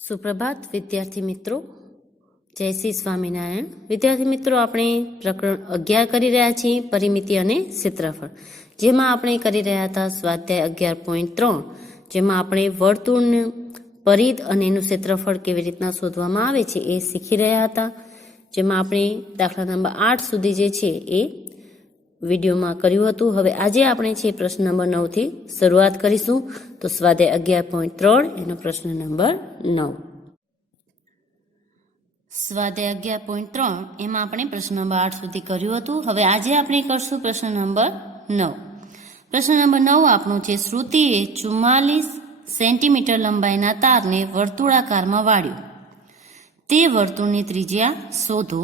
સુપ્રભાત વિદ્યાર્થી મિત્રો, જય શ્રી સ્વામિનારાયણ. વિદ્યાર્થી મિત્રો, આપણે પ્રકરણ 11 કરી રહ્યા છીએ, પરિમિતિ અને ક્ષેત્રફળ, જેમાં આપણે કરી રહ્યા હતા સ્વાધ્યાય 11.3, જેમાં આપણે વર્તુળનું પરિધ અને એનું ક્ષેત્રફળ કેવી રીતના શોધવામાં આવે છે એ શીખી રહ્યા હતા. જેમાં આપણે દાખલા નંબર 8 સુધી જે છે એ વિડીયોમાં કર્યું હતું. હવે આજે આપણે છે પ્રશ્ન નંબર 9 થી શરૂઆત કરીશું. તો સ્વાધ્યાય 11.3 એનો પ્રશ્ન નંબર 9. સ્વાધ્યાય 11.3 એમાં આપણે પ્રશ્ન નંબર 8 સુધી કર્યું હતું. હવે આજે આપણે કરશું પ્રશ્ન નંબર 9. પ્રશ્ન નંબર 9 આપણો છે, શ્રુતિએ 44 સેન્ટીમીટર લંબાઈના તારને વર્તુળાકારમાં વાળ્યું. તે વર્તુળની ત્રિજ્યા શોધો,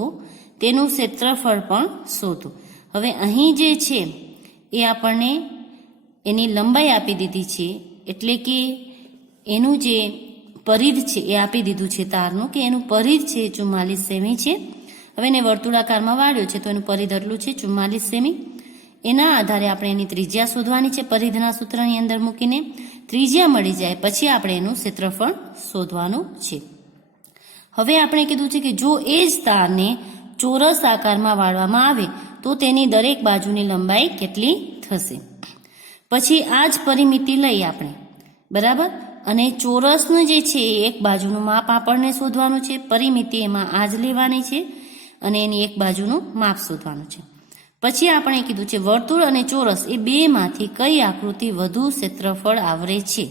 તેનું ક્ષેત્રફળ પણ શોધો. હવે અહીં જે છે એ આપણને એની લંબાઈ આપી દીધી છે, એટલે કે એનું જે પરિધ છે એ આપી દીધું છે તારનું, કે એનું પરિધ છે 44 સેમી છે. હવે એને વર્તુળાકારમાં વાળ્યો છે તો એનું પરિધ એટલું છે 44 સેમી. એના આધારે આપણે એની ત્રિજ્યા શોધવાની છે. પરિધના સૂત્રની અંદર મૂકીને ત્રિજ્યા મળી જાય પછી આપણે એનું ક્ષેત્રફળ શોધવાનું છે. હવે આપણે કીધું છે કે જો એ જ તારને ચોરસ આકારમાં વાળવામાં આવે તો તેની દરેક બાજુની લંબાઈ કેટલી થશે. પછી આ જ પરિમિતિ લઈ આપણે, બરાબર, અને ચોરસનું જે છે એ એક બાજુનું માપ આપણને શોધવાનું છે. પરિમિતિ એમાં આ જ લેવાની છે અને એની એક બાજુનું માપ શોધવાનું છે. પછી આપણે કીધું છે વર્તુળ અને ચોરસ એ બેમાંથી કઈ આકૃતિ વધુ ક્ષેત્રફળ આવરે છે.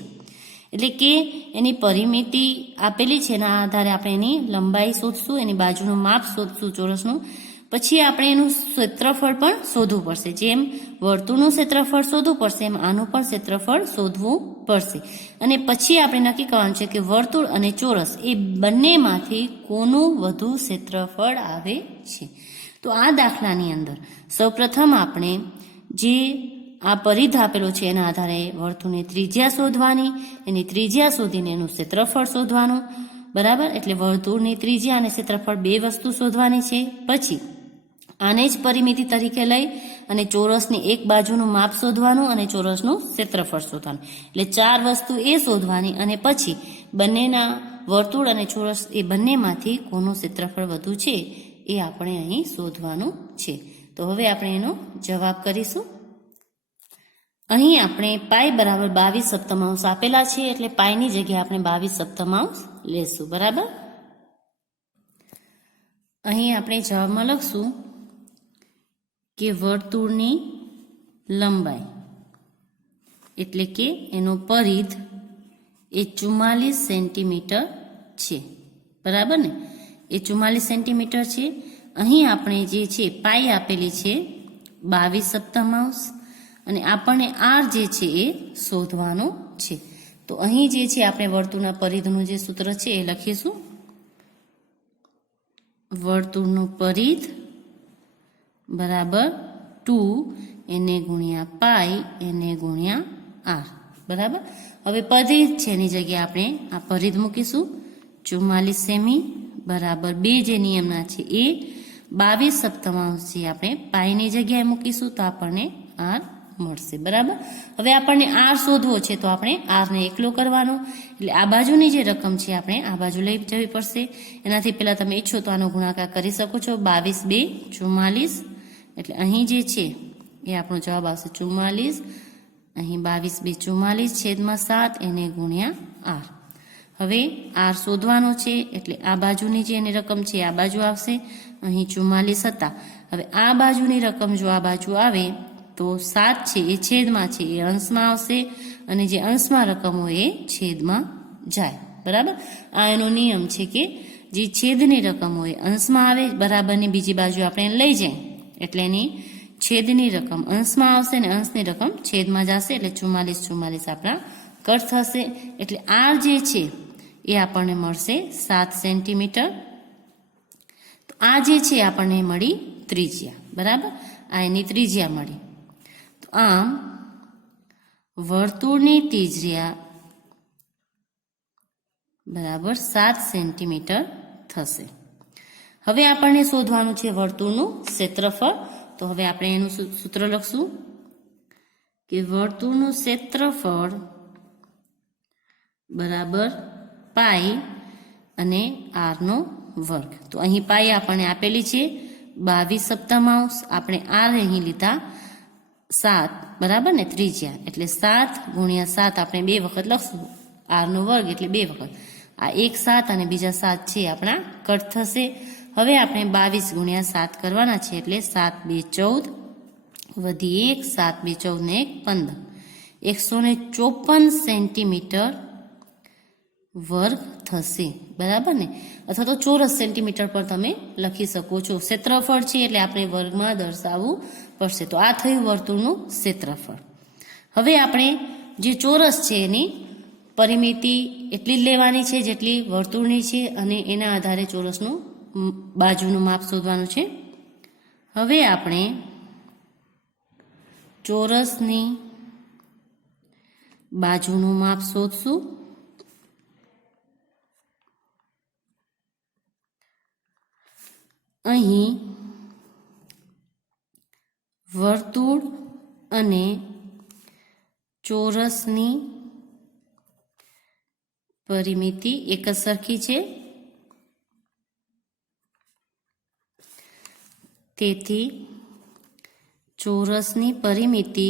એટલે કે એની પરિમિતિ આપેલી છે, એના આધારે આપણે એની લંબાઈ શોધશું, એની બાજુનું માપ શોધશું ચોરસનું. પછી આપણે એનું ક્ષેત્રફળ પણ શોધવું પડશે. જેમ વર્તુળનું ક્ષેત્રફળ શોધવું પડશે એમ આનું પણ ક્ષેત્રફળ શોધવું પડશે. અને પછી આપણે નક્કી કરવાનું છે કે વર્તુળ અને ચોરસ એ બંનેમાંથી કોનું વધુ ક્ષેત્રફળ આવે છે. તો આ દાખલાની અંદર સૌપ્રથમ આપણે જે આ પરિધ આપેલો છે એના આધારે વર્તુળની ત્રિજ્યા શોધવાની, એની ત્રિજ્યા શોધીને એનું ક્ષેત્રફળ શોધવાનું, બરાબર. એટલે વર્તુળની ત્રિજ્યા અને ક્ષેત્રફળ બે વસ્તુ શોધવાની છે. પછી આને જ પરિમિતિ તરીકે લઈ અને ચોરસની એક બાજુનું માપ શોધવાનું અને ચોરસનું ક્ષેત્રફળ શોધવાનું. એટલે ચાર વસ્તુ એ શોધવાની અને પછી બંનેના વર્તુળ અને ચોરસ એ બંનેમાંથી કોનું ક્ષેત્રફળ વધુ છે એ આપણે અહીં શોધવાનું છે. તો હવે આપણે એનો જવાબ કરીશું. અહીં આપણે પાઈ બરાબર 22/7 આપેલા છે, એટલે પાઈની જગ્યાએ આપણે 22/7 લેશું, બરાબર. અહીં આપણે જવાબમાં લખશું કે વર્તુળની લંબાઈ એટલે કે એનો પરિધ એ 44 સેન્ટીમીટર છે, બરાબર ને. એ 44 સેન્ટીમીટર છે. અહીં આપણે જે છે પાઈ આપેલી છે 22/7 અને આપણને આર જે છે એ શોધવાનું છે. તો અહીં જે છે આપણે વર્તુળના પરિધનું જે સૂત્ર છે એ લખીશું. વર્તુળનું પરિધ બરાબર 2 એને ગુણ્યા પાઈ એને ગુણ્યા આર, બરાબર. હવે પરિધ છે એની જગ્યાએ આપણે આ પરિધ મૂકીશું 44 સેમી બરાબર 2 જે નિયમના છે એ 22/7 છે આપણે પાઈની જગ્યાએ મૂકીશું તો આપણને આર મળશે, બરાબર. હવે આપણને આર શોધવો છે તો આપણે આરને એકલો કરવાનો, એટલે આ બાજુની જે રકમ છે આપણે આ બાજુ લઈ જવી પડશે. એનાથી પહેલા તમે ઈચ્છો તો આનો ગુણાકાર કરી શકો છો. 22 × 2 = 44, એટલે અહીં જે છે એ આપણો જવાબ આવશે 44. અહીં 22 × 2 = 44 / 7 એને ગુણ્યા આર. હવે આર શોધવાનો છે એટલે આ બાજુની જે એની રકમ છે આ બાજુ આવશે. અહીં 44 હતા. હવે આ બાજુની રકમ જો આ બાજુ આવે તો 7 છે એ છેદમાં છે એ અંશમાં આવશે અને જે અંશમાં રકમ હોય એ છેદમાં જાય, બરાબર. આ એનો નિયમ છે કે જે છેદની રકમ હોય અંશમાં આવે, બરાબરની બીજી બાજુ આપણે લઈ જાય એટલે એની છેદની રકમ અંશમાં આવશે અને અંશની રકમ છેદમાં જશે, એટલે 44 આપણા કટ થશે. એટલે આ જે છે એ આપણને મળશે 7 સેન્ટીમીટર. તો આ જે છે આપણને મળી ત્રિજ્યા, બરાબર. આ એની ત્રિજ્યા મળી. આમ વર્તુળની ત્રિજ્યા બરાબર 7 સેન્ટીમીટર થશે. હવે આપણને શોધવાનું છે વર્તુળનું ક્ષેત્રફળ. તો હવે આપણે એનું સૂત્ર લખશું કે વર્તુળનું ક્ષેત્રફળ બરાબર પાઈ અને આરનો વર્ગ. તો અહીં પાઈ આપણને આપેલી છે 22 સપ્તમાંશ. આપણે આર અહીં લીધા 7, બરાબર ને, ત્રિજ્યા. એટલે 7 ગુણ્યા 7 આપણે 2 વખત લખશું. આરનો વર્ગ એટલે 2 વખત. આ એક 7 અને બીજા 7 છે આપણા કટ થશે. હવે આપણે 22 ગુણ્યા 7 કરવાના છે. એટલે 7 2 14 વધી 1, 7 2 14 ને 1 15. 154 સેન્ટીમીટર વર્ગ થશે, બરાબર ને. અથવા તો ચોરસ સેન્ટીમીટર પર તમે લખી શકો છો. ક્ષેત્રફળ છે એટલે આપણે વર્ગમાં દર્શાવવું પડશે. તો આ થયું વર્તુળનું ક્ષેત્રફળ. હવે આપણે જે ચોરસ છે એની પરિમિતિ એટલી જ લેવાની છે જેટલી વર્તુળની છે, અને એના આધારે ચોરસનું બાજુનું માપ શોધવાનું છે. હવે આપણે ચોરસની બાજુનું માપ શોધશું. અહીં વર્તુળ અને ચોરસની પરિમિતિ એક જ સરખી છે, તેથી ચોરસની પરિમિતિ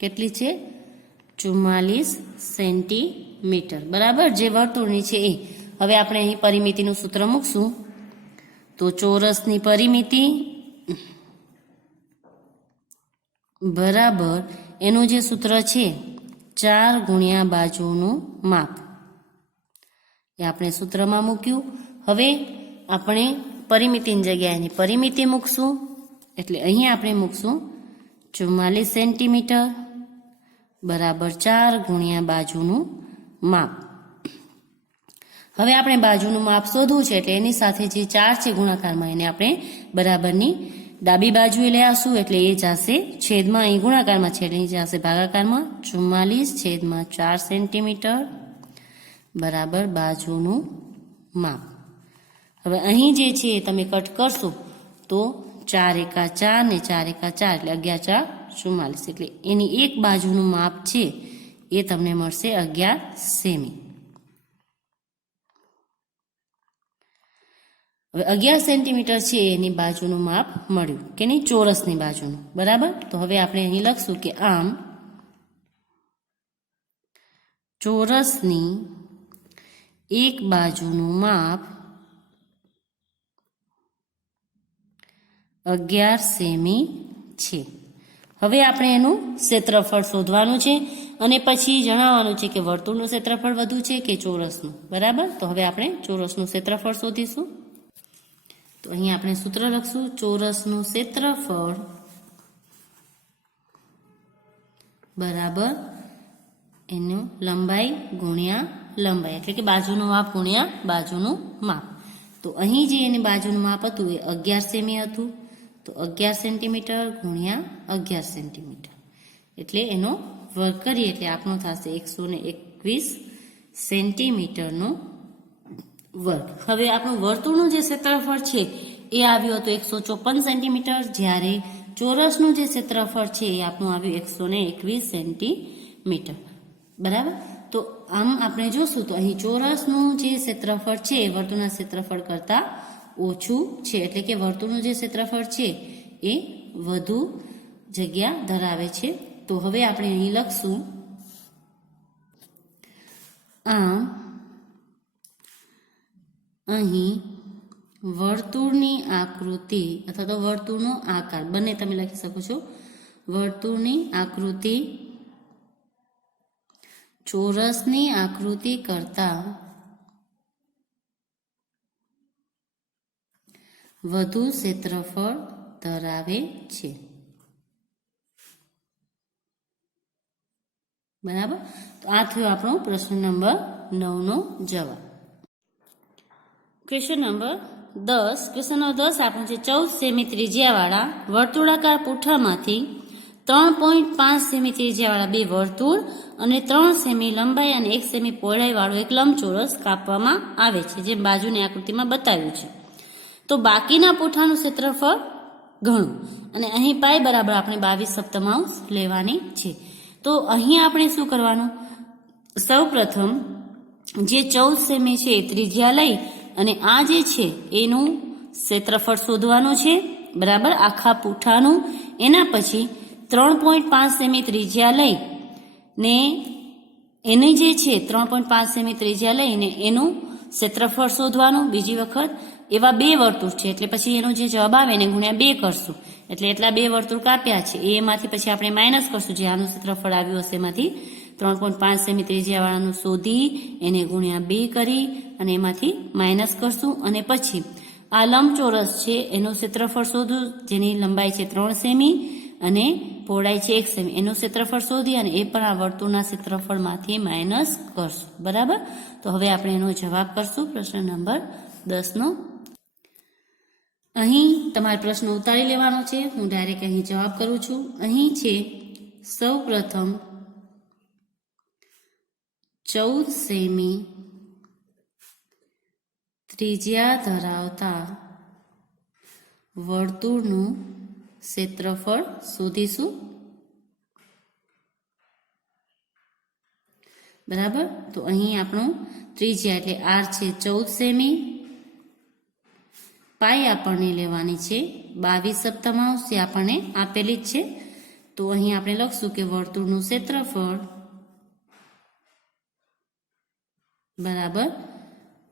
કેટલી છે? 44 સેન્ટીમીટર, બરાબર. જે વર્તુળની છે એ. હવે આપણે અહીં પરિમિતિનું સૂત્ર મૂકશું. તો ચોરસની પરિમિતિ બરાબર એનું જે સૂત્ર છે 4 ગુણ્યા બાજુનું માપ, એ આપણે સૂત્રમાં મૂક્યું. હવે આપણે પરિમિતિની જગ્યાએ એની પરિમિતિ મૂકશું. એટલે અહીં આપણે મૂકશું 44 સેન્ટીમીટર બરાબર 4 ગુણ્યા બાજુનું માપ. હવે આપણે બાજુનું માપ શોધવું છે, એટલે એની સાથે જે 4 છે ગુણાકારમાં, એને આપણે બરાબરની ડાબી બાજુએ લઈ આવશું. એટલે એ જશે છેદમાં, અહીં ગુણાકારમાં છે એટલે અહીં જશે ભાગાકારમાં. 44/4 સેન્ટીમીટર બરાબર બાજુનું માપ. હવે અહીં જે છે એ તમે કટ કરશો તો 4 એકા 4 ને 4 એકા 4 એટલે 11 4 44. એટલે એની એક બાજુનું માપ છે એ તમને મળશે 11 સેમી. હવે 11 સેન્ટીમીટર છે એની બાજુનું માપ મળ્યું, કે નહીં, ચોરસની બાજુનું, બરાબર. તો હવે આપણે અહીં લખશું કે આમ ચોરસની એક બાજુનું માપ 11 સેમી છે. હવે આપણે એનું ક્ષેત્રફળ શોધવાનું છે, અને પછી જણાવવાનું છે કે વર્તુળનું ક્ષેત્રફળ વધુ છે કે ચોરસનું, બરાબર. તો હવે આપણે ચોરસનું ક્ષેત્રફળ શોધીશું. તો અહીં આપણે સૂત્ર લખશું. ચોરસનું ક્ષેત્રફળ બરાબર એનું લંબાઈ ગુણ્યા લંબાઈ, એટલે કે બાજુનું માપ ગુણ્યા બાજુનું માપ. તો અહીં જે એની બાજુનું માપ હતું એ 11 સેમી હતું. તો 11 સેન્ટીમીટર ગુણ્યા 11 સેન્ટીમીટર, એટલે એનો વર્ગ કરીએ એટલે આપણો થશે 121 સેન્ટીમીટરનો વર્ગ. હવે આપણું વર્તુળનું જે ક્ષેત્રફળ છે એ આવ્યું હતું 154 સેન્ટીમીટર, જ્યારે ચોરસનું જે ક્ષેત્રફળ છે એ આપણું આવ્યું 121 સેન્ટીમીટર, બરાબર. તો આમ આપણે જોશું તો અહીં ચોરસનું જે ક્ષેત્રફળ છે એ વર્તુળના ક્ષેત્રફળ કરતાં ઓછું છે, એટલે કે વર્તુળનું જે ક્ષેત્રફળ છે એ વધુ જગ્યા ધરાવે છે. તો હવે આપણે અહીં લખશું આમ અહીં વર્તુળની આકૃતિ અથવા તો વર્તુળનો આકાર બંને તમે લખી શકો છો. વર્તુળની આકૃતિ ચોરસની આકૃતિ કરતાં વધુ ક્ષેત્રફળ ધરાવે છે, બરાબર. તો આ થયો આપણો પ્રશ્ન નંબર 9 નો જવાબ. Question number 10. ક્વેશ્ચન નંબર 10 આપણું છે 14 સેમી ત્રિજ્યાવાળા વર્તુળાકાર પૂંઠામાંથી 3.5 સેમી ત્રિજ્યાવાળા બે વર્તુળ અને 3 સેમી લંબાઈ અને 1 સેમી પહોળાઈવાળો એક લંબચોરસ કાપવામાં આવે છે, જેમ બાજુની આકૃતિમાં બતાવ્યું છે. તો બાકીના પૂંઠાનું ક્ષેત્રફળ ઘણું, અને અહીં પાઈ બરાબર આપણે 22 સપ્તમાંશ લેવાની છે. તો અહીં આપણે શું કરવાનું? સૌ પ્રથમ જે 14 સેમી છે એ ત્રિજ્યા લઈ અને આ જે છે એનું ક્ષેત્રફળ શોધવાનું છે, બરાબર, આખા પૂઠાનું. એના પછી 3.5 સેમી ત્રિજ્યા લઈ ને એની જે છે 3.5 સેમી ત્રિજ્યા લઈને એનું ક્ષેત્રફળ શોધવાનું બીજી વખત. એવા 2 વર્તુળ છે એટલે પછી એનો જે જવાબ આવે એને ગુણ્યા 2 કરશું, એટલે એટલા 2 વર્તુળ કાપ્યા છે એમાંથી પછી આપણે માઇનસ કરશું જે આનું ક્ષેત્રફળ આવ્યું હશે એમાંથી 3.5 સેમી ત્રિજ્યાવાળાનું શોધી એને ગુણ્યા 2 કરી અને એમાંથી માઇનસ કરશું. અને પછી આ લંબચોરસ છે એનું ક્ષેત્રફળ શોધવું જેની લંબાઈ છે 3 સેમી અને પહોળાઈ છે 1 સેમી, એનું ક્ષેત્રફળ શોધી અને એ પણ આ વર્તુળના ક્ષેત્રફળમાંથી માઇનસ કરશું, બરાબર. તો હવે આપણે એનો જવાબ કરશું પ્રશ્ન નંબર 10 નો. અહીં તમારે પ્રશ્ન ઉતારી લેવાનો છે, હું ડાયરેક્ટ અહીં જવાબ કરું છું. અહીં છે સૌ પ્રથમ 14 સેમી ત્રિજ્યા ધરાવતા વર્તુળનું ક્ષેત્રફળ શોધીશું, બરાબર. તો અહીં આપણું ત્રિજ્યા એટલે r છે 14 સેમી, પાઈ આપણને લેવાની છે 22/7 જે આપણને આપેલી જ છે. તો અહીં આપણે લખશું કે વર્તુળનું ક્ષેત્રફળ બરાબર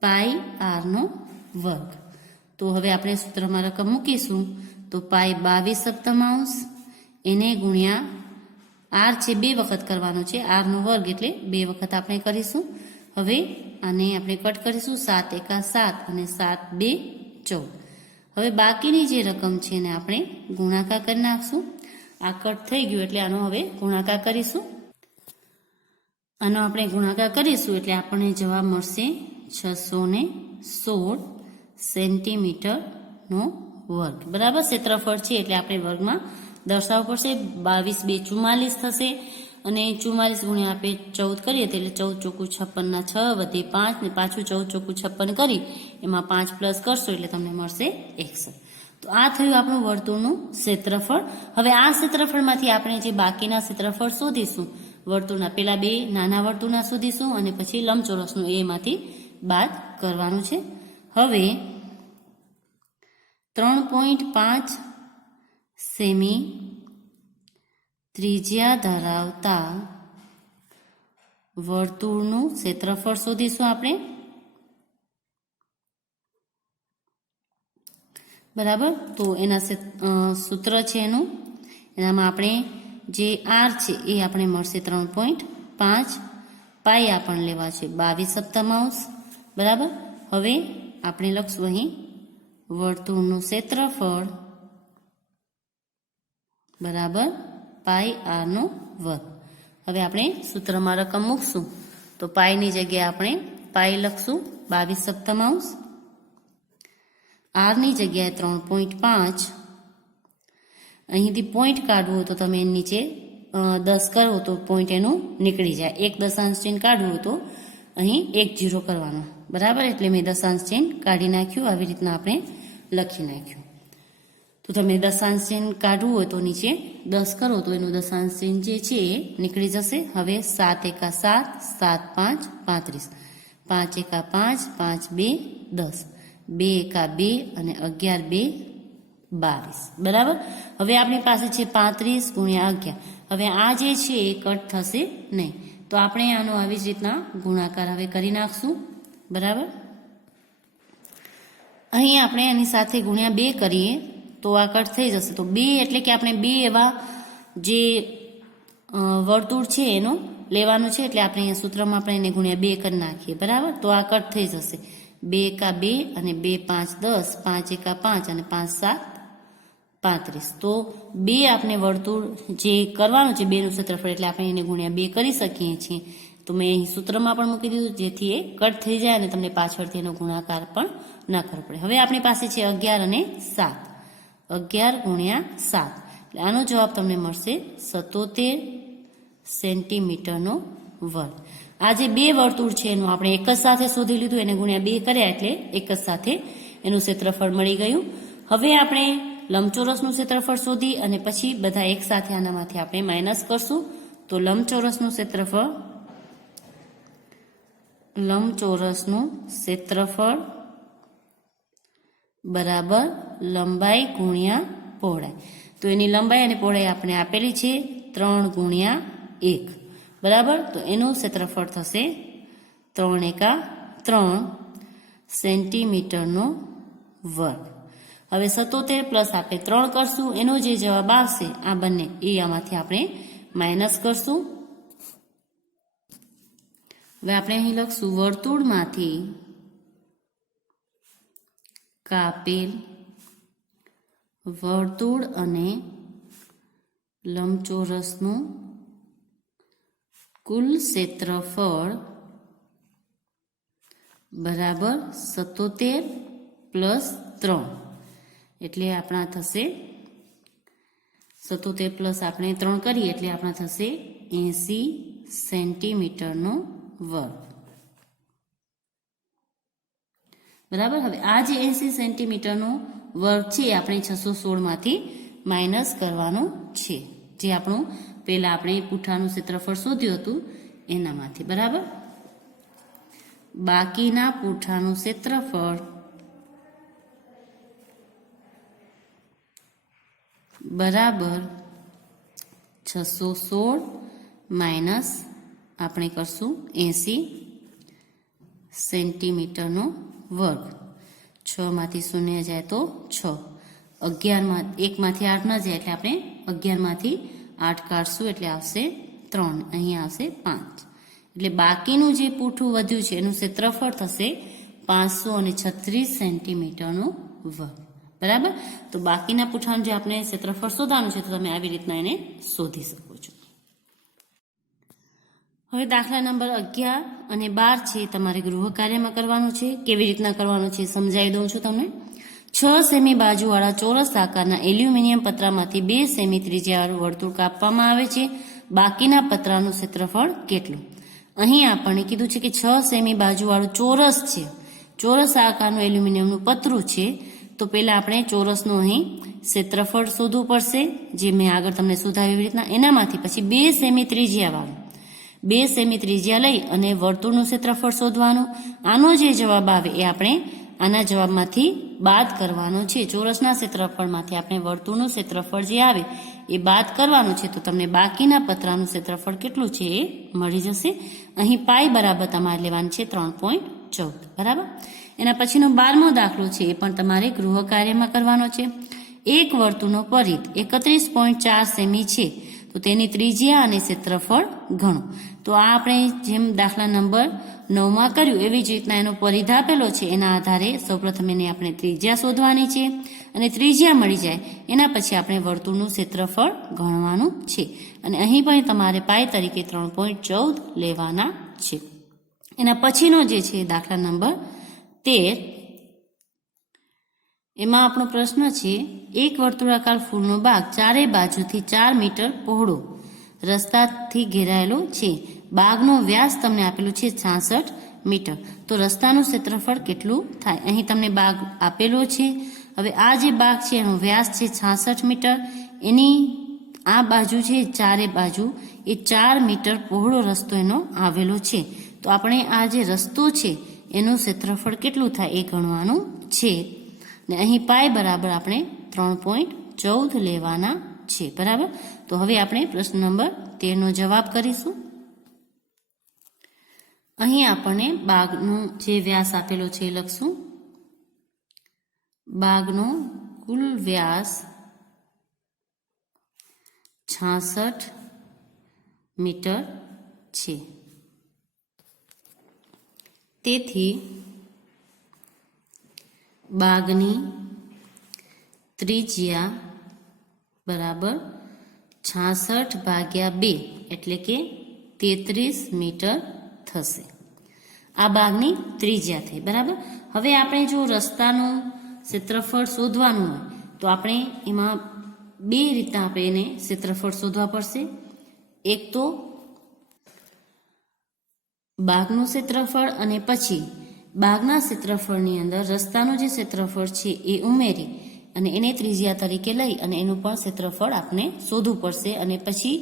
પાઈ r નો વર્ગ. તો હવે આપણે સૂત્રમાં રકમ મૂકીશું તો પાઈ 22/7 એને ગુણ્યા r છે 2 વખત કરવાનો છે, r નો વર્ગ એટલે 2 વખત આપણે કરીશું. હવે આને આપણે કટ કરીશું, 7 × 7 અને 7 × 2 14. હવે બાકીની જે રકમ છે એને આપણે ગુણાકાર કરી નાખશું. આ કટ થઈ ગયું એટલે આનો હવે ગુણાકાર કરીશું. આનો આપણે ગુણાકાર કરીશું એટલે આપણને જવાબ મળશે 616 સેન્ટીમીટરનો વર્ગ, બરાબર. ક્ષેત્રફળ છે એટલે આપણે વર્ગમાં દર્શાવવું પડશે. 22 × 2 44 થશે અને 44 ગુણ્યા આપણે 14 કરીએ તો એટલે 14 ચોકું 56 ના 6 વધે 5 ને પાછું 14 ચોકું 56 કરી એમાં 5 પ્લસ કરશો એટલે તમને મળશે 61. તો આ થયું આપણું વર્તુળનું ક્ષેત્રફળ. હવે આ ક્ષેત્રફળમાંથી આપણે જે બાકીના ક્ષેત્રફળ શોધીશું, વર્તુળના પેલા 2 નાના વર્તુળના શોધીશું અને પછી લંબચોરસનું એમાંથી બાદ કરવાનું છે. હવે 3.5 સેમી ત્રિજ્યા ધરાવતા વર્તુળનું ક્ષેત્રફળ શોધીશું આપણે, બરાબર. તો એના સૂત્ર છે એનામાં આપણે જે r છે એ આપણે મળશે 3.5, પાઈ આપણને લેવા છે 22/7, બરાબર. હવે આપણે લખશું અહીં વર્તુળનું ક્ષેત્રફળ બરાબર પાઈ r નો વર્ગ. હવે આપણે સૂત્રમાં રકમ મૂકશું તો પાઈની જગ્યાએ આપણે પાઈ લખશું 22/7, r ની જગ્યાએ 3.5. અહીંથી પોઈન્ટ કાઢવું હોય તો તમે એની નીચે 10 કરો તો પોઈન્ટ એનું નીકળી જાય. 1 દશાંશ ચિહ્ન કાઢવું હોય તો અહીં 1 0 કરવાનો, બરાબર. એટલે મેં દશાંશ ચિહ્ન કાઢી નાખ્યું, આવી રીતના આપણે લખી નાખ્યું. તો તમે દશાંશ ચિહ્ન કાઢવું હોય તો નીચે 10 કરો તો એનું દશાંશ ચિહ્ન જે છે એ નીકળી જશે. હવે 7 × 7, 7 × 5 35, 5 × 5, 5 × 2 10, 2 × 2 અને 11 × 2 22, બરાબર. હવે આપણી પાસે છે 35 × 11. હવે આ જે છે એ કટ થશે નહીં તો આપણે આનો આવી જ રીતના ગુણાકાર હવે કરી નાખશું, બરાબર. અહીં આપણે એની સાથે ગુણ્યા 2 કરીએ તો આ કટ થઈ જશે. તો 2 એટલે કે આપણે 2 એવા જે વર્તુળ છે એનું લેવાનું છે એટલે આપણે અહીંયા સૂત્રમાં આપણે એને ગુણ્યા 2 કરી નાખીએ, બરાબર. તો આ કટ થઈ જશે. 2 × 2 અને 2 × 5 10, 5 × 5 અને 5 × 7 35. તો 2 આપણે વર્તુળ જે કરવાનું છે 2નું ક્ષેત્રફળ એટલે આપણે એને ગુણ્યા 2 કરી શકીએ છીએ. તો મેં અહીં સૂત્રમાં પણ મૂકી દીધું જેથી એ કટ થઈ જાય અને તમને પાછળથી એનો ગુણાકાર પણ ના કરવો પડે. હવે આપણી પાસે છે 11 અને 7, 11 × 7 એટલે આનો જવાબ તમને મળશે 77 સેન્ટીમીટરનો વર્ગ. આ જે 2 વર્તુળ છે એનું આપણે એક જ સાથે શોધી લીધું, એને ગુણ્યા 2 કર્યા એટલે એક જ સાથે એનું ક્ષેત્રફળ મળી ગયું. હવે આપણે લંબચોરસનું ક્ષેત્રફળ શોધી અને પછી બધા એક સાથે આનામાંથી આપણે માઇનસ કરશું. તો લંબચોરસનું ક્ષેત્રફળ લંબચોરસનું ક્ષેત્રફળ બરાબર લંબાઈ ગુણ્યા પહોળાઈ. તો એની લંબાઈ અને પહોળાઈ આપણે આપેલી છે 3 ગુણ્યા 1 બરાબર. તો એનું ક્ષેત્રફળ થશે 3 એકા 3 સેન્ટીમીટરનો વર્ગ. હવે 77 પ્લસ આપણે 3 કરશું, એનો જે જવાબ આવશે આ બંને એ આમાંથી આપણે માઇનસ કરશું. હવે આપણે અહીં લખશું વર્તુળમાંથી કાપેલ વર્તુળ અને લંબચોરસનું કુલ ક્ષેત્રફળ બરાબર 77 પ્લસ 3 એટલે આપણા થશે 77 પ્લસ આપણે 3 કરીએ એટલે આપણા થશે 80 સેન્ટીમીટરનો વર્ગ બરાબર. હવે આ જે 80 સેન્ટીમીટરનો વર્ગ છે આપણે 616 માંથી માઇનસ કરવાનું છે, જે આપણું પહેલા આપણે પૂઠાનું ક્ષેત્રફળ શોધ્યું હતું એનામાંથી બરાબર. બાકીના પૂઠાનું ક્ષેત્રફળ બરાબર 616 માઇનસ આપણે કરશું 80 સેન્ટીમીટરનો વર્ગ. 6 માંથી 0 જાય તો 6, 1 માંથી 8 ન જાય એટલે આપણે 11 માંથી 8 કાઢશું એટલે આવશે 3, અહીંયા આવશે 5. એટલે બાકીનું જે પૂઠું વધ્યું છે એનું ક્ષેત્રફળ થશે 536 સેન્ટીમીટરનો વર્ગ બરાબર. તો બાકીના પૂઠાનું જે આપણે ક્ષેત્રફળ શોધવાનું છે તો તમે આવી રીતના એને શોધી શકો છો. હવે દાખલા નંબર 11 અને 12 છે તમારે ગૃહ કાર્યમાં કરવાનું છે. કેવી રીતના કરવાનું છે સમજાવી દઉં છું તમને. 6 સેમી બાજુવાળા ચોરસ આકારના એલ્યુમિનિયમ પતરામાંથી 2 સેમી ત્રિજ્યાવાળું વર્તુળ કાપવામાં આવે છે. બાકીના પતરાનું ક્ષેત્રફળ કેટલું? અહીં આપણને કીધું છે કે 6 સેમી બાજુવાળું ચોરસ છે, ચોરસ આકારનું એલ્યુમિનિયમનું પતરું છે. તો પહેલા આપણે ચોરસનું અહીં ક્ષેત્રફળ શોધવું પડશે, જે મેં આગળ તમને શોધાવી એવી રીતના. એનામાંથી પછી 2 સેમી ત્રિજ્યાવાળું 2 સેમી ત્રિજ્યા લઈ અને વર્તુળનું ક્ષેત્રફળ શોધવાનું. આનો જે જવાબ આવે એ આપણે આના જવાબમાંથી બાદ કરવાનો છે. ચોરસના ક્ષેત્રફળમાંથી આપણે વર્તુળનું ક્ષેત્રફળ જે આવે એ બાદ કરવાનું છે. તો તમને બાકીના પતરાનું ક્ષેત્રફળ કેટલું છે એ મળી જશે. અહીં પાઈ બરાબર તમારે લેવાનું છે 3.14 બરાબર. એના પછીનો 12મો દાખલો છે એ પણ તમારે ગૃહ કાર્યમાં કરવાનો છે. એક વર્તુળનો પરિઘ 31.4 સેમી છે, તો તેની ત્રિજ્યા અને ક્ષેત્રફળ ગણો. તો આ આપણે જેમ દાખલા નંબર 9માં કર્યું એવી જ રીતના એનો પરિઘ આપેલો છે. એના આધારે સૌપ્રથમ એને આપણે ત્રિજ્યા શોધવાની છે, અને ત્રિજ્યા મળી જાય એના પછી આપણે વર્તુળનું ક્ષેત્રફળ ગણવાનું છે. અને અહીં પણ તમારે પાઈ તરીકે 3.14 લેવાના છે. એના પછીનો જે છે દાખલા નંબર 13, એમાં આપણો પ્રશ્ન છે એક વર્તુળાકાર ફૂલનો બાગ ચારે બાજુથી 4 મીટર પહોળો રસ્તાથી ઘેરાયેલો છે. બાગનો વ્યાસ તમને આપેલું છે 66 મીટર. તો રસ્તાનું ક્ષેત્રફળ કેટલું થાય? અહીં તમને બાગ આપેલો છે. હવે આ જે બાગ છે એનો વ્યાસ છે 66 મીટર. એની આ બાજુ છે ચારે બાજુ એ 4 મીટર પહોળો રસ્તો એનો આવેલો છે. તો આપણે આ જે રસ્તો છે એનું ક્ષેત્રફળ કેટલું થાય એ ગણવાનું છે. ને અહીં પાઈ બરાબર આપણે 3.14 લેવાના છે બરાબર. તો હવે આપણે પ્રશ્ન નંબર 13 નો જવાબ કરીશું. અહીં આપણને બાગનો જે વ્યાસ આપેલો છે એ લખશું. બાગનો કુલ વ્યાસ 66 મીટર છે. તેથી બાગની ત્રિજ્યા બરાબર 66/2 એટલે કે 33 મીટર થશે. આ બાગની ત્રિજ્યા થઈ બરાબર. હવે આપણે જો રસ્તાનું ક્ષેત્રફળ શોધવાનું હોય તો આપણે એમાં 2 રીતના આપણે એને ક્ષેત્રફળ શોધવા પડશે. એક તો બાગનું ક્ષેત્રફળ અને પછી બાગના ક્ષેત્રફળની અંદર રસ્તાનું જે ક્ષેત્રફળ છે એ ઉમેરી અને એને ત્રિજ્યા તરીકે લઈ અને એનું પણ ક્ષેત્રફળ આપણે શોધવું પડશે. અને પછી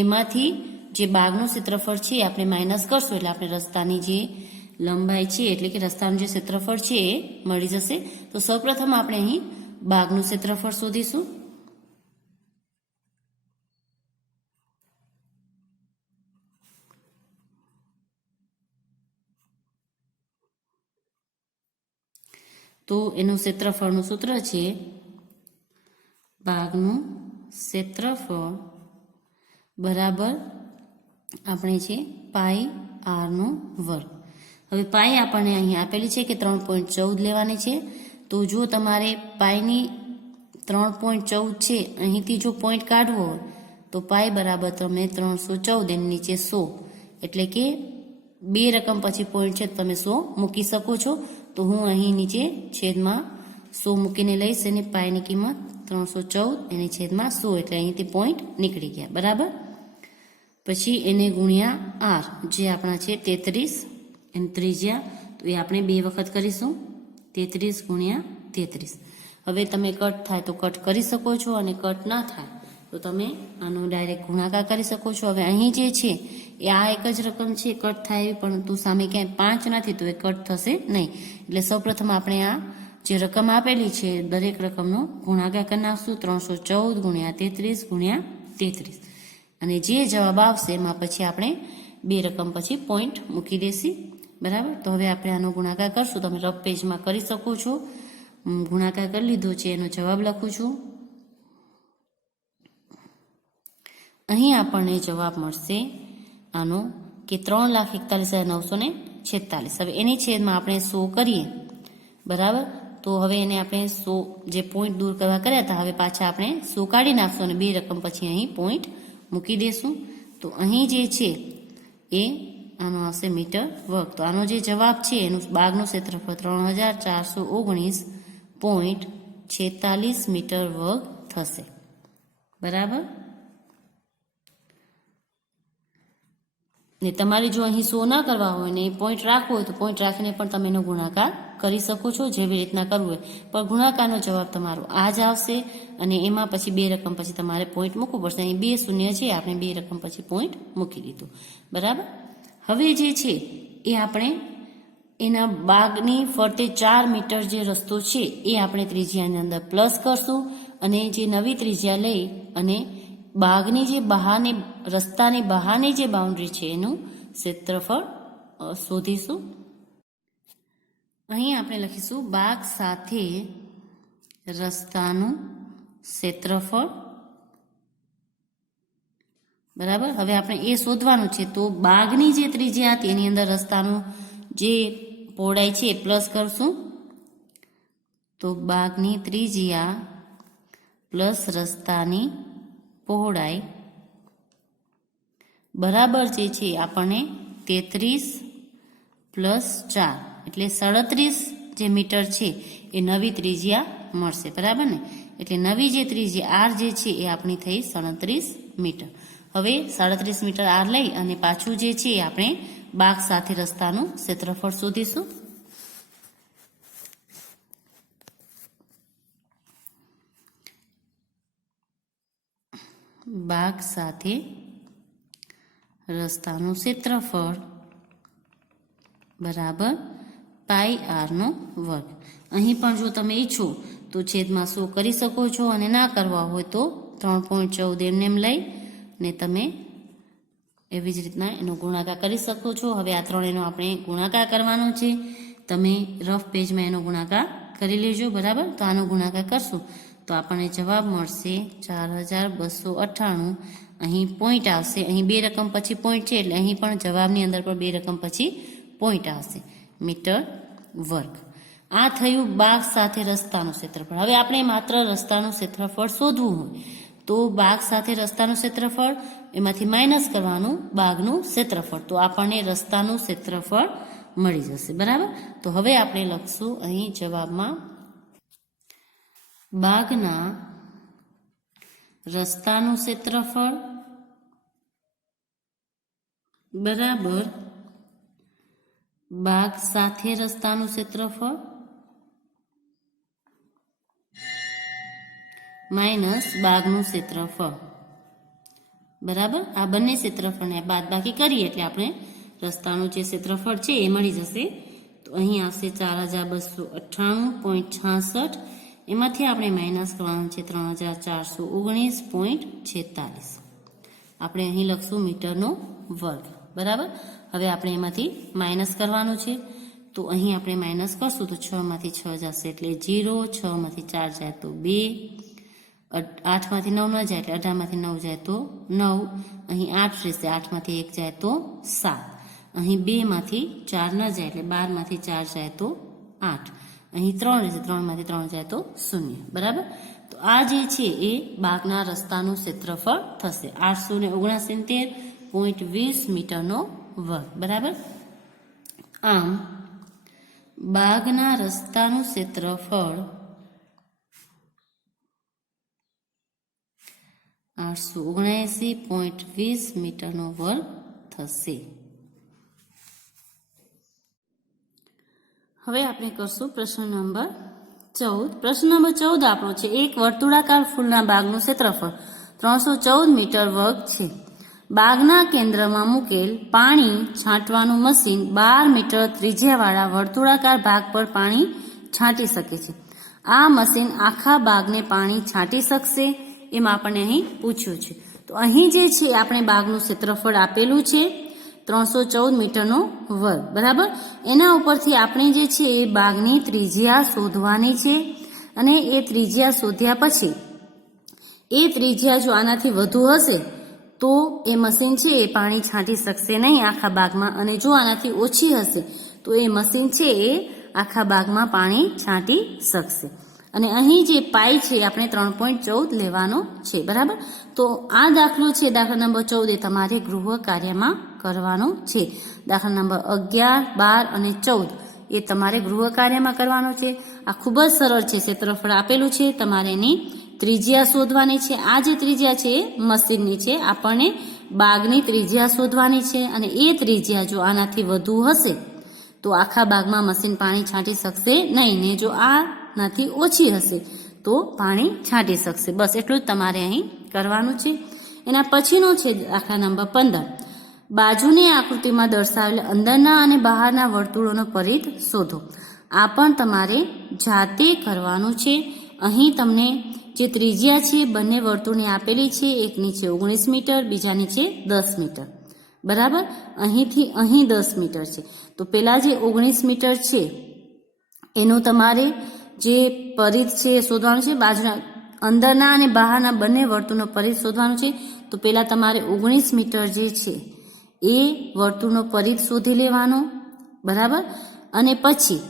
એમાંથી જે બાગનું ક્ષેત્રફળ છે આપણે માઇનસ કરશું એટલે આપણે રસ્તાની જે લંબાઈ છે એટલે કે રસ્તાનું જે ક્ષેત્રફળ છે એ મળી જશે. તો સૌપ્રથમ આપણે અહીં બાગનું ક્ષેત્રફળ શોધીશું. તો એનું ક્ષેત્રફળનું સૂત્ર છે બાગનું ક્ષેત્રફળ બરાબર આપણે છે પાઈ આરનો વર્ગ. હવે પાઈ આપણને અહીં આપેલી છે કે 3.14 લેવાની છે. તો જો તમારે પાઈની 3.14 છે અહીંથી જો પોઈન્ટ કાઢવો હોય તો પાઈ બરાબર તમે 314 એની નીચે 100 એટલે કે 2 રકમ પછી પોઈન્ટ છે તમે 100 મૂકી શકો છો. તો હું અહીં નીચે છેદમાં 100 મૂકીને લઈશ અને પાઈની કિંમત 314 એની છેદમાં 100 એટલે અહીંથી પોઈન્ટ નીકળી ગયા. બરાબર. પછી એને ગુણ્યા આર જે આપણા છે 33 એની ત્રિજ્યા, તો એ આપણે 2 વખત કરીશું. 33 ગુણ્યા 33. હવે તમે કટ થાય તો કટ કરી શકો છો અને કટ ના થાય તો તમે આનો ડાયરેક્ટ ગુણાકાર કરી શકો છો. હવે અહીં જે છે એ આ એક જ રકમ છે કટ થાય એવી, પરંતુ સામે ક્યાંય 5 નથી તો એ કટ થશે નહીં. એટલે સૌપ્રથમ આપણે આ જે રકમ આપેલી છે દરેક રકમનો ગુણાકાર કરી નાખશું. 314 ગુણ્યા 33 ગુણ્યા 33 અને જે જવાબ આવશે એમાં પછી આપણે 2 રકમ પછી પોઈન્ટ મૂકી દેસી. બરાબર. તો હવે આપણે આનો ગુણાકાર કરશું. તમે રફ પેજમાં કરી શકો છો. ગુણાકાર કરી લીધો છે એનો જવાબ લખું છું. અહીં આપણને જવાબ મળશે આનો કે 3,41,946. હવે એની છેદમાં આપણે 100 કરીએ. બરાબર. તો હવે એને આપણે 100 જે પોઈન્ટ દૂર કરવા કર્યા હતા હવે પાછા આપણે 100 કાઢી નાખશું અને 2 રકમ પછી અહીં પોઈન્ટ મૂકી દેશું. તો અહીં જે છે એ આનો આવશે મીટર વર્ગ. તો આનો જે જવાબ છે એનું બાગનું ક્ષેત્રફળ 3,419.46 મીટર વર્ગ થશે. બરાબર. ને તમારે જો અહીં 100 ના કરવા હોય ને પોઈન્ટ રાખવો હોય તો પોઈન્ટ રાખીને પણ તમે એનો ગુણાકાર કરી શકો છો જેવી રીતના કરવું હોય. પણ ગુણાકારનો જવાબ તમારો આ જ આવશે અને એમાં પછી 2 રકમ પછી તમારે પોઈન્ટ મૂકવું પડશે. અહીં 2 શૂન્ય છે આપણે 2 રકમ પછી પોઈન્ટ મૂકી દીધું. બરાબર. હવે જે છે એ આપણે એના બાગની ફરતે 4 મીટર જે રસ્તો છે એ આપણે ત્રિજ્યાની અંદર પ્લસ કરશું અને જે નવી ત્રિજ્યા લઈ અને બાગની જે બહારની રસ્તાની બહારની જે બાઉન્ડ્રી છે એનું ક્ષેત્રફળ શોધીશું. અહીં આપણે લખીશું બાગ સાથે રસ્તાનું ક્ષેત્રફળ. બરાબર. હવે આપણે એ શોધવાનું છે. તો બાગની જે ત્રિજ્યા હતી એની અંદર રસ્તાનું જે પહોળાઈ છે એ પ્લસ કરશું. તો બાગની ત્રિજ્યા પ્લસ રસ્તાની પહોળાઈ બરાબર જે છે આપણને 33 પ્લસ 4 એટલે 37 જે મીટર છે એ નવી ત્રિજ્યા મળશે. બરાબર ને. એટલે નવી જે ત્રિજ્યા આર જે છે એ આપણી થઈ 37 મીટર. હવે 37 મીટર આર લઈ અને પાછું જે છે એ આપણે બાગ સાથે રસ્તાનું ક્ષેત્રફળ શોધીશું. બાગ સાથે રસ્તાનું ક્ષેત્રફળ બરાબર પાઈ આરનો વર્ગ. અહીં પણ જો તમે ઈચ્છો તો છેદમાં 100 કરી શકો છો અને ના કરવા હોય તો 3.14 એમ લઈ ને તમે એવી જ રીતના એનો ગુણાકાર કરી શકો છો. હવે આ ત્રણેયનો આપણે ગુણાકાર કરવાનો છે. તમે રફ પેજમાં એનો ગુણાકાર કરી લેજો. બરાબર. તો આનો ગુણાકાર કરશું તો આપણને જવાબ મળશે 4,298. અહીં પોઈન્ટ આવશે. અહીં 2 રકમ પછી પોઈન્ટ છે એટલે અહીં પણ જવાબની અંદર પણ 2 રકમ પછી પોઈન્ટ આવશે મીટર વર્ગ. આ થયું બાગ સાથે રસ્તાનું ક્ષેત્રફળ. હવે આપણે માત્ર રસ્તાનું ક્ષેત્રફળ શોધવું હોય તો બાગ સાથે રસ્તાનું ક્ષેત્રફળ એમાંથી માઇનસ કરવાનું બાગનું ક્ષેત્રફળ. તો આપણને રસ્તાનું ક્ષેત્રફળ મળી જશે. બરાબર. તો હવે આપણે લખશું અહીં જવાબમાં બાગના રસ્તાનું ક્ષેત્રફળ બરાબર બાગ સાથે રસ્તાનું ક્ષેત્રફળ માઇનસ બાગનું ક્ષેત્રફળ. બરાબર. આ બંને ક્ષેત્રફળને બાદબાકી કરીએ એટલે આપણે રસ્તાનું જે ક્ષેત્રફળ છે એ મળી જશે. તો અહીં આવશે 4298.66. એમાંથી આપણે માઇનસ કરવાનું છે 3419.46. આપણે અહીં લખશું મીટરનો વર્ગ. બરાબર. હવે આપણે એમાંથી માઇનસ કરવાનું છે. તો અહીં આપણે માઇનસ કરશું તો 6 માંથી 6 જશે એટલે 0, 6 માંથી 4 જાય તો 2, 8 માંથી 9 ન જાય એટલે 18 માંથી 9 જાય તો 9, અહીં 8 રહેશે, 8 માંથી 1 જાય તો 7, અહીં 2 માંથી 4 ન જાય એટલે 12 માંથી 4 જાય તો 8, અહીં 3 રહેશે, 3 માંથી 3 જાય તો 0. બરાબર. તો આ જે છે એ બાગના રસ્તાનું ક્ષેત્રફળ થશે 869.20 મીટરનો વર્ગ. બરાબર. આમ બાગના રસ્તાનું ક્ષેત્રફળ 879.20 મીટરનો વર્ગ થશે. હવે આપણે કરશું પ્રશ્ન નંબર 14. પ્રશ્ન નંબર 14 આપણો છે એક વર્તુળાકાર ફૂલના બાગનું ક્ષેત્રફળ 314 મીટર વર્ગ છે. બાગના કેન્દ્રમાં મૂકેલ પાણી છાંટવાનું મશીન 12 મીટર ત્રિજ્યાવાળા વર્તુળાકાર ભાગ પર પાણી છાંટી શકે છે. આ મશીન આખા બાગને પાણી છાંટી શકશે એમ આપણને અહીં પૂછ્યું છે. તો અહીં જે છે આપણે બાગનું ક્ષેત્રફળ આપેલું છે 314 મીટરનો વર્ગ. બરાબર. એના ઉપરથી આપણે જે છે એ બાગની ત્રિજ્યા શોધવાની છે અને એ ત્રિજ્યા શોધ્યા પછી એ ત્રિજ્યા જો આનાથી વધુ હશે તો એ મશીન છે એ પાણી છાંટી શકશે નહીં આખા બાગમાં, અને જો આનાથી ઓછી હશે તો એ મશીન છે એ આખા બાગમાં પાણી છાંટી શકશે. અને અહીં જે પાઈ છે આપણે 3.14 લેવાનો છે. બરાબર. તો આ દાખલો છે દાખલા નંબર 14 એ તમારે ગૃહ કાર્યમાં કરવાનો છે. દાખલા નંબર 11, 12 અને 14 એ તમારે ગૃહ કાર્યમાં કરવાનો છે. આ ખૂબ જ સરળ છે. ક્ષેત્રફળ આપેલું છે, તમારે એની ત્રિજ્યા શોધવાની છે. આ જે ત્રિજ્યા છે એ મશીનની છે, આપણને બાગની ત્રિજ્યા શોધવાની છે અને એ ત્રિજ્યા જો આનાથી વધુ હશે તો આખા બાગમાં મશીન પાણી છાંટી શકશે નહીં, ને જો આનાથી ઓછી હશે તો પાણી છાંટી શકશે. બસ એટલું જ તમારે અહીં કરવાનું છે. એના પછીનો છે દાખલા નંબર 15. બાજુની આકૃતિમાં દર્શાવેલ અંદરના અને બહારના વર્તુળોનો પરિઘ શોધો. આ પણ તમારે જાતે કરવાનું છે. અહીં તમને જે ત્રિજ્યા છે બંને વર્તુળની આપેલી છે, એક નીચે 19 મીટર, બીજા નીચે 10 મીટર. બરાબર. અહીંથી અહીં 10 મીટર છે. તો પેલા જે 19 મીટર છે એનું તમારે જે પરિઘ છે એ શોધવાનું છે. બાજુના અંદરના અને બહારના બંને વર્તુળનો પરિઘ શોધવાનું છે. તો પેલા તમારે 19 મીટર જે છે એ વર્તુળનો પરિઘ શોધી લેવાનો. બરાબર. અને પછી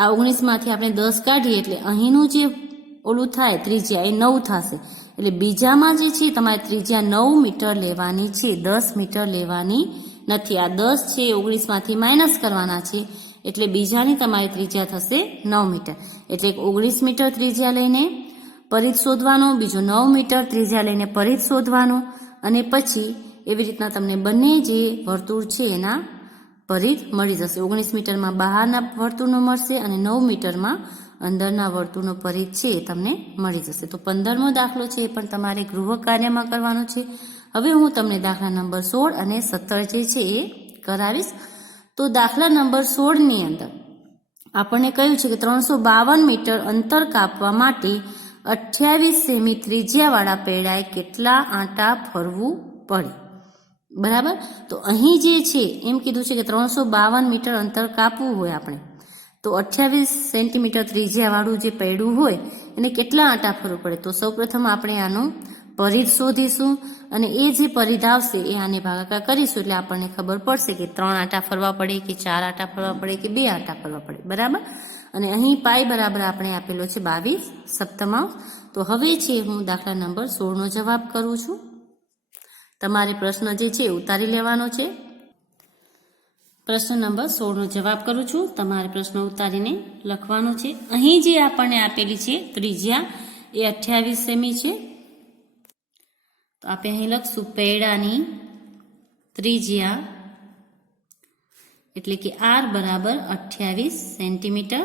આ 19 માંથી આપણે 10 કાઢીએ એટલે અહીંનું જે ઓલું થાય ત્રિજ્યા એ 9 થશે. એટલે બીજામાં જે છે તમારે ત્રિજ્યા 9 મીટર લેવાની છે, 10 મીટર લેવાની નથી. આ 10 છે 19 માંથી માઇનસ કરવાના છે એટલે બીજાની તમારી ત્રિજ્યા થશે 9 મીટર. એટલે 19 મીટર ત્રિજ્યા લઈને પરિઘ શોધવાનો, બીજો 9 મીટર ત્રિજ્યા લઈને પરિઘ શોધવાનો, અને પછી એવી રીતના તમને બંને જે વર્તુળ છે એના પરિઘ મળી જશે. 19 મીટરમાં બહારના વર્તુળનો મળશે અને 9 મીટરમાં અંદરના વર્તુળનો પરિઘ છે એ તમને મળી જશે. તો 15મો દાખલો છે એ પણ તમારે ગૃહ કાર્યમાં કરવાનો છે. હવે હું તમને દાખલા નંબર 16 અને 17 જે છે એ કરાવીશ. તો દાખલા નંબર 16ની અંદર આપણને કહ્યું છે કે 352 મીટર અંતર કાપવા માટે 28 સેમી ત્રિજ્યાવાળા પૈડાએ કેટલા આંટા ફરવું પડે. બરાબર. તો અહીં જે છે એમ કીધું છે કે 352 મીટર અંતર કાપવું હોય આપણે તો 28 સેન્ટીમીટર ત્રિજ્યાવાળું જે પૈડું હોય એને કેટલા આંટા ફરવું પડે. તો સૌપ્રથમ આપણે આનું પરિઘ શોધીશું અને એ જે પરિઘ આવશે એ આને ભાગાકાર કરીશું એટલે આપણને ખબર પડશે કે 3 આંટા ફરવા પડે કે 4 આંટા ફરવા પડે કે 2 આંટા ફરવા પડે. બરાબર. અને અહીં પાઈ બરાબર આપણે આપેલો છે 22/7. તો હવે છે હું દાખલા નંબર 16નો જવાબ કરું છું. તમારે પ્રશ્ન જે છે ઉતારી લેવાનો છે. પ્રશ્ન નંબર 16નો જવાબ કરું છું. તમારે પ્રશ્ન ઉતારીને લખવાનો છે. અહીં જે આપણને આપેલી છે ત્રિજ્યા એ 28 સેમી છે. તો આપણે અહીં લખશું પૈડાની ત્રિજ્યા એટલે કે R બરાબર 28 સેન્ટીમીટર.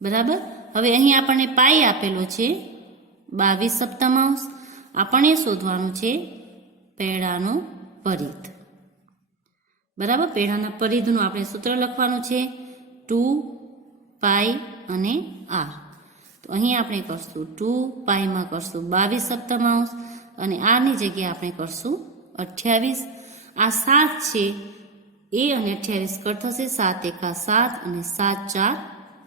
બરાબર. હવે અહીં આપણને પાઈ આપેલો છે 22/7. આપણને શોધવાનું છે પૈડાનું પરિઘ. બરાબર. પેડાના પરિધનું આપણે સૂત્ર લખવાનું છે 2 પાઈ અને r. તો અહીં આપણે કરશું 2 પાઈમાં કરશું 22 સપ્તમાંશ અને r ની જગ્યાએ આપણે કરશું 28. આ 7 છે એ અને 28 કટ થશે, 7 એકા 7 અને 7 4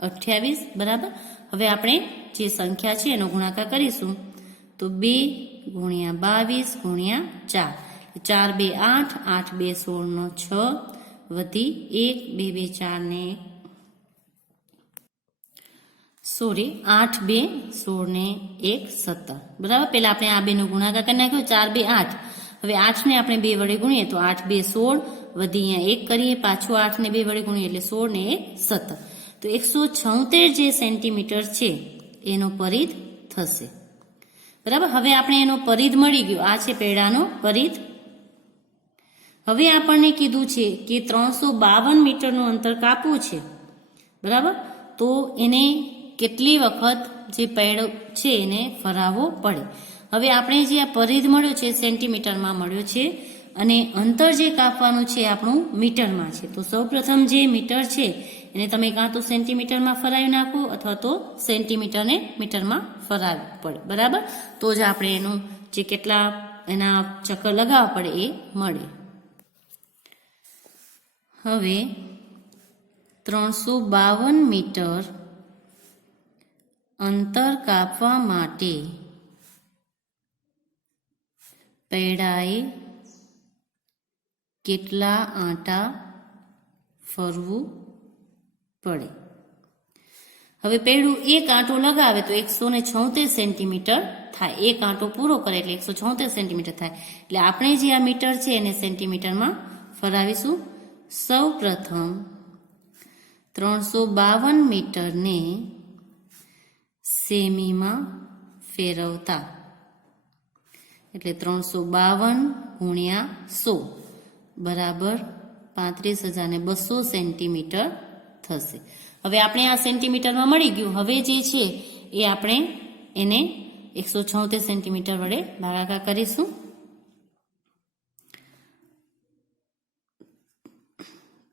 28. બરાબર. હવે આપણે જે સંખ્યા છે એનો ગુણાકાર કરીશું તો 2 ગુણ્યા 22 ગુણ્યા 4, 4 2 8, 8 2 16 નો 6 વધી 1, 2 2 4 ને 8 2 16 ને 1 17. બરાબર. પેલા આપણે આ બેનો ગુણાકાર કરી નાખ્યો 4 2 8. હવે 8 ને આપણે 2 વડે ગુણીએ તો 8 2 16 વધી અહીંયા 1 કરીએ, પાછું 8 ને 2 વડે ગુણીએ એટલે 16 ને 1 17. તો 176 જે સેન્ટીમીટર છે એનો પરિધ થશે. બરાબર. હવે આપણે એનો પરિધ મળી ગયો. આ છે પેડાનો પરિધ. હવે આપણને કીધું છે કે 352 મીટરનું અંતર કાપવું છે. બરાબર. તો એને કેટલી વખત જે પેડો છે એને ફરાવવો પડે. હવે આપણે જે આ પરિધ મળ્યો છે સેન્ટીમીટરમાં મળ્યો છે અને અંતર જે કાપવાનું છે આપણું મીટરમાં છે. તો સૌપ્રથમ જે મીટર છે એને તમે કાં તો સેન્ટીમીટરમાં ફરાવી નાખો અથવા તો સેન્ટીમીટરને મીટરમાં ફરાવવું પડે. બરાબર. તો જ આપણે એનું જે કેટલા એના ચક્કર લગાવવા પડે એ મળે. હવે 352 મીટર અંતર કાપવા માટે પૈડાએ કેટલા આંટા ફરવું પડે. હવે પૈડું એક આંટો લગાવે તો 176 સેન્ટીમીટર થાય. એક આંટો પૂરો કરે એટલે 176 સેન્ટીમીટર થાય. એટલે આપણે જે આ મીટર છે એને સેન્ટીમીટરમાં ફરાવીશું. સૌ પ્રથમ 352 મીટરને સેમીમાં ફેરવતા એટલે 352 ગુણ્યા 100 બરાબર 35,200 સેન્ટીમીટર થશે. હવે આપણે આ સેન્ટીમીટરમાં મળી ગયું. હવે જે છે એ આપણે એને 176 સેન્ટીમીટર વડે ભાગાકાર કરીશું.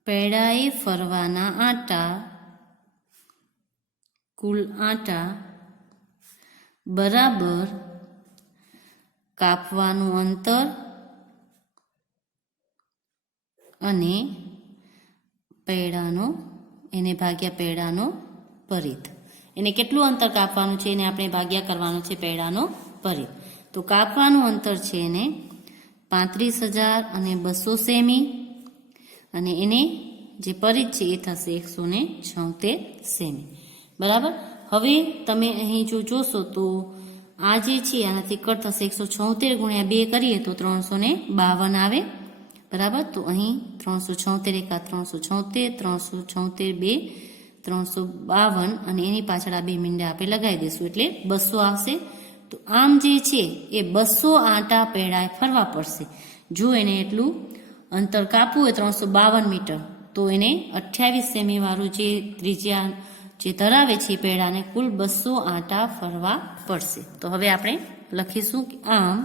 પૈડાએ ફરવાના આંટા કુલ આંટા બરાબર કાપવાનું અંતર અને પૈડાનો એને ભાગ્યા પૈડાનો પરિધ. એને કેટલું અંતર કાપવાનું છે એને આપણે ભાગ્યા કરવાનું છે પૈડાનો પરિધ. તો કાપવાનું અંતર છે એને 35,200 સેમી અને એને જે પરિધ છે એ થશે 176 સેમી. બરાબર. હવે તમે અહીં જો જોશો તો આ જે છે આનાથી કટ થશે 176 ગુણ્યા 2 કરીએ તો 352 આવે. બરાબર. તો અહીં 376 એકા 376, 376 2 352 અને એની પાછળ આ બે મીંડા આપણે લગાવી દઈશું એટલે 200 આવશે. તો આમ જે છે એ 200 આંટા પૈડાએ ફરવા પડશે. જો એને એટલું અંતર કાપવું હોય 352 મીટર તો એને 28 સેમી વાળું જે ત્રિજ્યા જે ધરાવે છે પૈડાને કુલ 200 આંટા ફરવા પડશે. તો હવે આપણે લખીશું કે આમ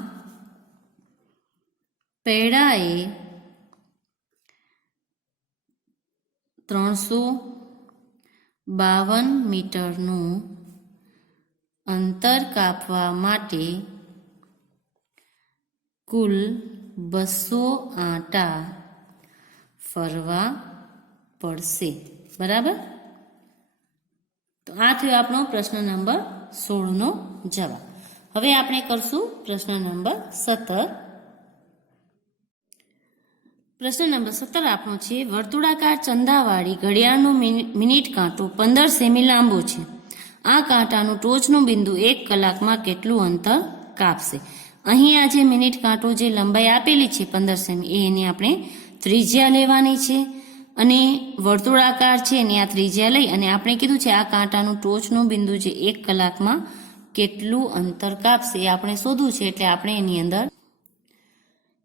પૈડાએ 352 મીટરનું અંતર કાપવા માટે કુલ 200 આંટા ફરવા પડશે. બરાબર. તો આ થયો આપણો પ્રશ્ન નંબર 16 નો જવાબ. હવે આપણે કરશું પ્રશ્ન નંબર 17. પ્રશ્ન નંબર 17 આપણો છે વર્તુળાકાર ચંદાવાળી ઘડિયાળનો મિનિટ કાંટો 15 સેમી લાંબો છે. આ કાંટાનું ટોચનું બિંદુ 1 કલાકમાં કેટલું અંતર કાપશે. અહીં આ જે મિનિટ કાંટો જે લંબાઈ આપેલી છે 15 સેમી એની આપણે ત્રિજ્યા લેવાની છે અને વર્તુળાકાર છે એની આ ત્રિજ્યા લઈ અને આપણે કીધું છે આ કાંટાનું ટોચનું બિંદુ જે 1 કલાકમાં કેટલું અંતર કાપશે એ આપણે શોધવું છે. એટલે આપણે એની અંદર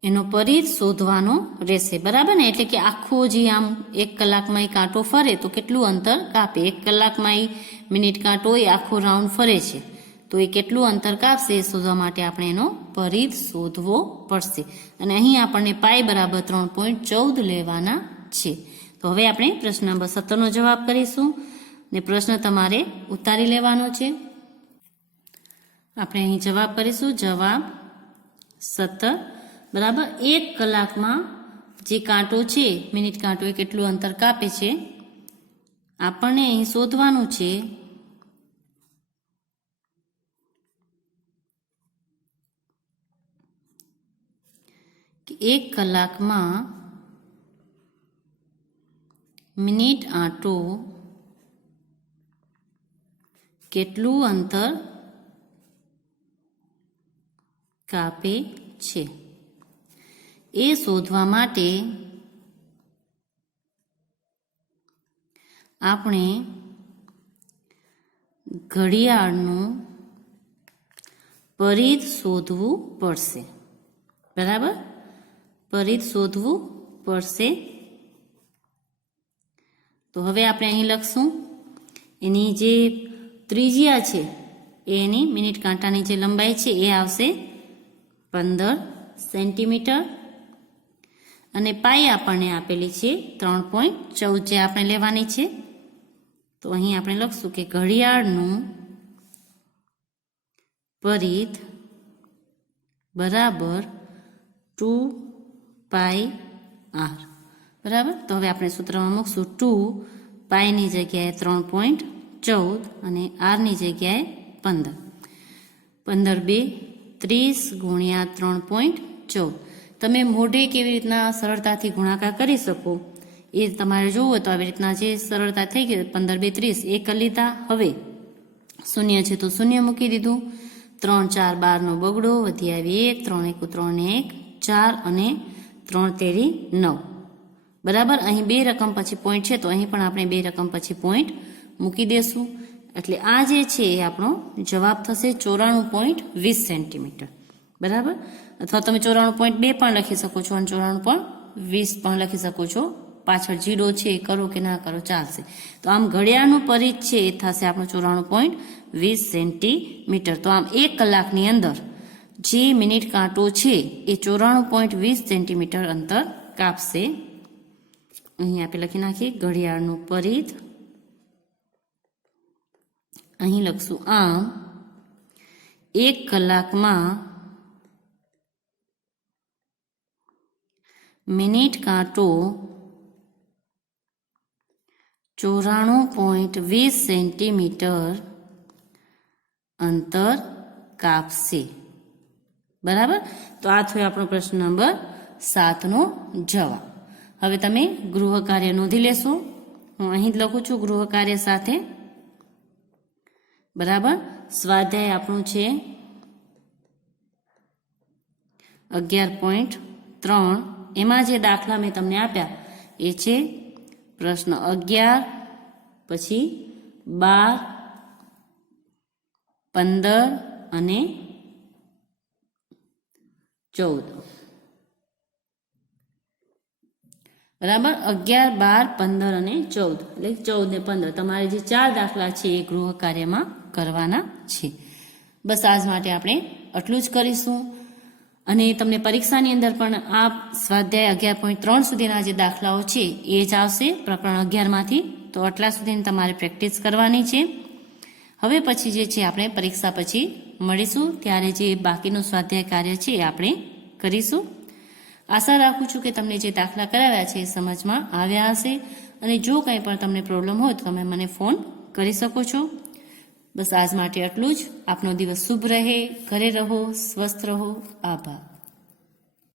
એનો પરિધ શોધવાનો રહેશે. બરાબર ને. એટલે કે આખો જે આમ 1 કલાકમાં એ કાંટો ફરે તો કેટલું અંતર કાપે. 1 કલાકમાં એ મિનિટ કાંટો એ આખો રાઉન્ડ ફરે છે તો એ કેટલું અંતર કાપશે એ શોધવા માટે આપણે એનો પરિઘ શોધવો પડશે. અને અહીં આપણને પાઈ બરાબર 3.14 લેવાના છે. તો હવે આપણે પ્રશ્ન નંબર 17નો જવાબ કરીશું ને પ્રશ્ન તમારે ઉતારી લેવાનો છે. આપણે અહીં જવાબ કરીશું. જવાબ 17 બરાબર 1 કલાકમાં જે કાંટો છે, મિનિટ કાંટો, એ કેટલું અંતર કાપે છે આપણને અહીં શોધવાનું છે. કે 1 કલાકમાં મિનિટ આંટો કેટલું અંતર કાપે છે એ શોધવા માટે આપણે ઘડિયાળનું પરિઘ શોધવું પડશે. બરાબર, પરિઘ શોધવું પડશે. તો હવે આપણે અહીં લખશું એની જે ત્રિજ્યા છે એની મિનિટ કાંટાની જે લંબાઈ છે એ આવશે 15 સેન્ટીમીટર અને પાઈ આપણને આપેલી છે 3.14 જે આપણે લેવાની છે. તો અહીં આપણે લખશું કે ઘડિયાળનું પરિઘ બરાબર 2 પાઈ r. બરાબર, તો હવે આપણે સૂત્રમાં મૂકશું 2 પાઈની જગ્યાએ 3.14 અને આરની જગ્યાએ 15. 15 × 2 30 ગુણ્યા 3.14. તમે મોઢે કેવી રીતના સરળતાથી ગુણાકાર કરી શકો એ તમારે જોવું હોય તો આવી રીતના જે સરળતા થઈ ગઈ 15 × 2 30 એ કરી લીધા. હવે શૂન્ય છે તો શૂન્ય મૂકી દીધું. 3 4 12નો બગડો, વધી આવી 1, 3 1 3 ને 1 4 અને 3 તેરી 9. બરાબર, અહીં 2 રકમ પછી પોઈન્ટ છે તો અહીં પણ આપણે 2 રકમ પછી પોઈન્ટ મૂકી દેશું. એટલે આ જે છે એ આપણો જવાબ થશે 94.20 સેન્ટીમીટર. બરાબર, અથવા તમે 94.2 પણ લખી શકો છો અને 94.20 પણ લખી શકો છો. પાછળ જીરો છે એ કરો કે ના કરો ચાલશે. તો આમ ઘડિયાળનું પરિઘ છે એ થશે આપણું 94.20 સેન્ટીમીટર. તો આમ 1 કલાકની અંદર જે મિનિટ કાંટો છે એ 94.20 સેન્ટીમીટર અંતર કાપશે. અહીં આપણે લખી નાખીએ ઘડિયાળનું પરિઘ. અહીં લખશું આમ 1 કલાકમાં મિનિટ કાંટો 94.20 સેન્ટીમીટર અંતર કાપશે. બરાબર, તો આ થયો આપણો પ્રશ્ન નંબર 7નો જવાબ. હવે તમે ગૃહ કાર્ય નોંધી લેશો. હું અહીં જ લખું છું ગૃહ કાર્ય સાથે. બરાબર, સ્વાધ્યાય આપણું છે 11.3. એમાં જે દાખલા મેં તમને આપ્યા એ છે પ્રશ્ન 11, પછી 12, 15 અને 14. બરાબર, 11, 12, 15 અને 14 એટલે 14 ને 15 તમારે જે 4 દાખલા છે એ ગૃહ કાર્યમાં કરવાના છે. બસ આજ માટે આપણે આટલું જ કરીશું. અને તમને પરીક્ષાની અંદર પણ આ સ્વાધ્યાય 11.3 સુધીના જે દાખલાઓ છે એ જ આવશે પ્રકરણ 11માંથી. તો આટલા સુધીની તમારે પ્રેક્ટિસ કરવાની છે. હવે પછી જે છે આપણે પરીક્ષા પછી મળીશું ત્યારે જે બાકીનું સ્વાધ્યાય કાર્ય છે એ આપણે કરીશું. આશા રાખું છું કે તમને જે દાખલા કરાવ્યા છે એ સમજમાં આવ્યા હશે. અને જો કંઈ પણ તમને પ્રોબ્લેમ હોય તો તમે મને ફોન કરી શકો છો. બસ આજ માટે આટલું જ. આપનો દિવસ શુભ રહે, ઘરે રહો, સ્વસ્થ રહો. આભાર.